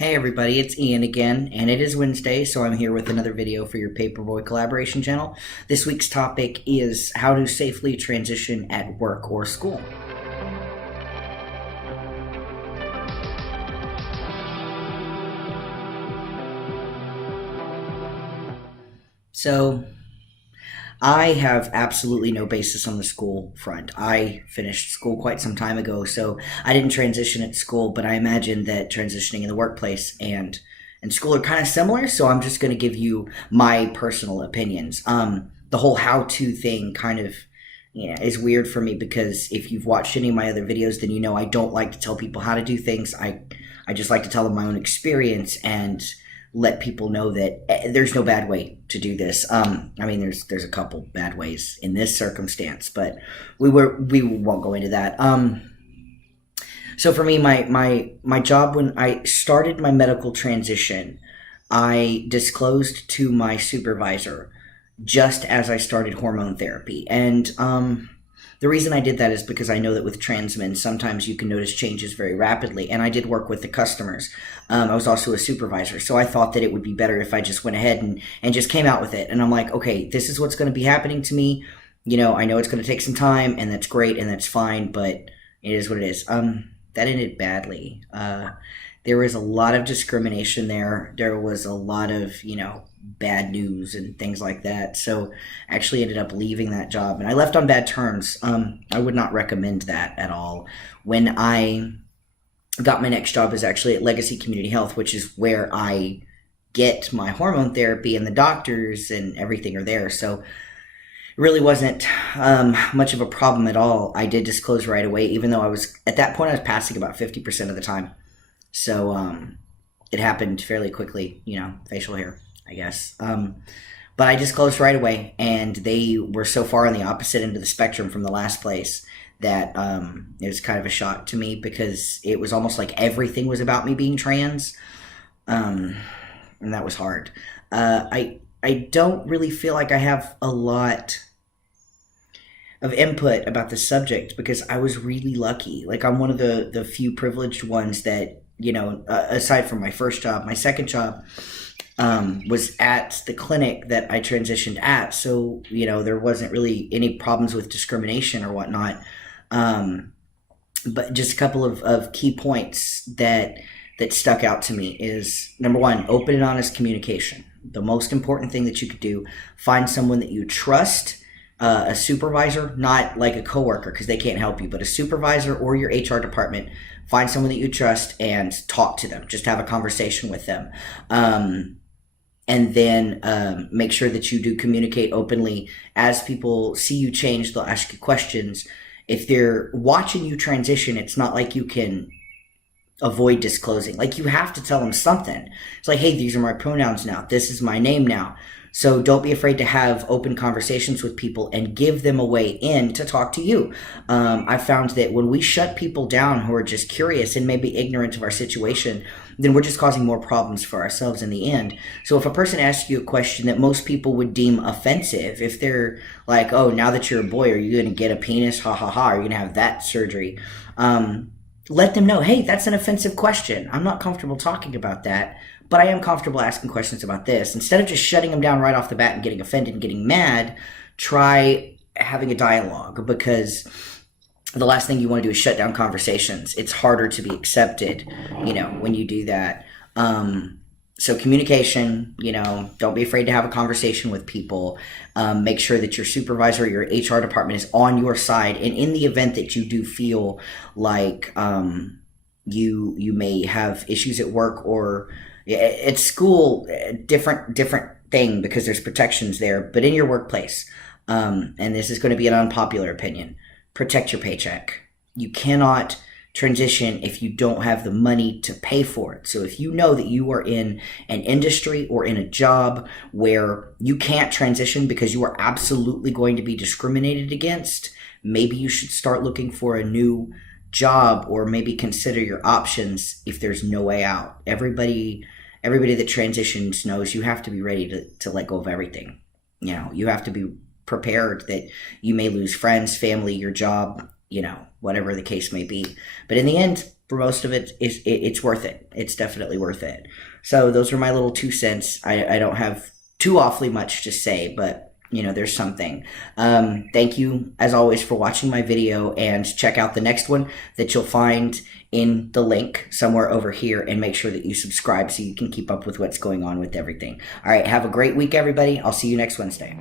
Hey everybody, it's Ian again, and it is Wednesday, so I'm here with another video for your Paperboy collaboration channel. This week's topic is how to safely transition at work or school. So, I have absolutely no basis on the school front. I finished school quite some time ago, so I didn't transition at school, but I imagine that transitioning in the workplace and school are kind of similar, so I'm just going to give you my personal opinions. The whole how-to thing kind of is weird for me because if you've watched any of my other videos, then you know I don't like to tell people how to do things. I just like to tell them my own experience and let people know that there's no bad way to do this. I mean, there's a couple bad ways in this circumstance, but we won't go into that. So for me, my job when I started my medical transition, I disclosed to my supervisor just as I started hormone therapy, and the reason I did that is because I know that with trans men, sometimes you can notice changes very rapidly. And I did work with the customers. I was also a supervisor. So I thought that it would be better if I just went ahead and just came out with it. And I'm like, okay, this is what's going to be happening to me. You know, I know it's going to take some time, and that's great, and that's fine, but it is what it is. That ended badly. There was a lot of discrimination there. There was a lot of, bad news and things like that. So I actually ended up leaving that job, and I left on bad terms. I would not recommend that at all. When I got my next job is actually at Legacy Community Health, which is where I get my hormone therapy, and the doctors and everything are there. So it really wasn't much of a problem at all. I did disclose right away, even though at that point I was passing about 50% of the time. So it happened fairly quickly, facial hair, I guess. But I disclosed right away, and they were so far on the opposite end of the spectrum from the last place that it was kind of a shock to me because it was almost like everything was about me being trans, and that was hard. I don't really feel like I have a lot of input about the subject because I was really lucky. Like, I'm one of the few privileged ones that, aside from my first job, my second job was at the clinic that I transitioned at. So, there wasn't really any problems with discrimination or whatnot. But just a couple of key points that stuck out to me is, number one, open and honest communication. The most important thing that you could do, find someone that you trust, a supervisor, not like a coworker because they can't help you, but a supervisor or your HR department. Find someone that you trust and talk to them. Just have a conversation with them. And then make sure that you do communicate openly. As people see you change, they'll ask you questions. If they're watching you transition, it's not like you can avoid disclosing. Like, you have to tell them something. It's like, hey, these are my pronouns now. This is my name now. So don't be afraid to have open conversations with people and give them a way in to talk to you. I found that when we shut people down who are just curious and maybe ignorant of our situation, then we're just causing more problems for ourselves in the end. So if a person asks you a question that most people would deem offensive, if they're like, oh, now that you're a boy, are you going to get a penis? Ha ha ha. Are you going to have that surgery? Let them know, hey, that's an offensive question. I'm not comfortable talking about that, but I am comfortable asking questions about this. Instead of just shutting them down right off the bat and getting offended and getting mad, try having a dialogue, because the last thing you want to do is shut down conversations. It's harder to be accepted, when you do that. So communication, don't be afraid to have a conversation with people. Make sure that your supervisor or your HR department is on your side. And in the event that you do feel like you may have issues at work or at school, different thing because there's protections there. But in your workplace, and this is going to be an unpopular opinion, protect your paycheck. You cannot transition if you don't have the money to pay for it. So if you know that you are in an industry or in a job where you can't transition because you are absolutely going to be discriminated against, maybe you should start looking for a new job, or maybe consider your options if there's no way out. Everybody that transitions knows you have to be ready to let go of everything. You have to be prepared that you may lose friends, family, your job, whatever the case may be. But in the end, for most of it, it's worth it. It's definitely worth it. So those are my little 2 cents. I don't have too awfully much to say, but there's something. Thank you, as always, for watching my video, and check out the next one that you'll find in the link somewhere over here, and make sure that you subscribe so you can keep up with what's going on with everything. All right, have a great week, everybody. I'll see you next Wednesday.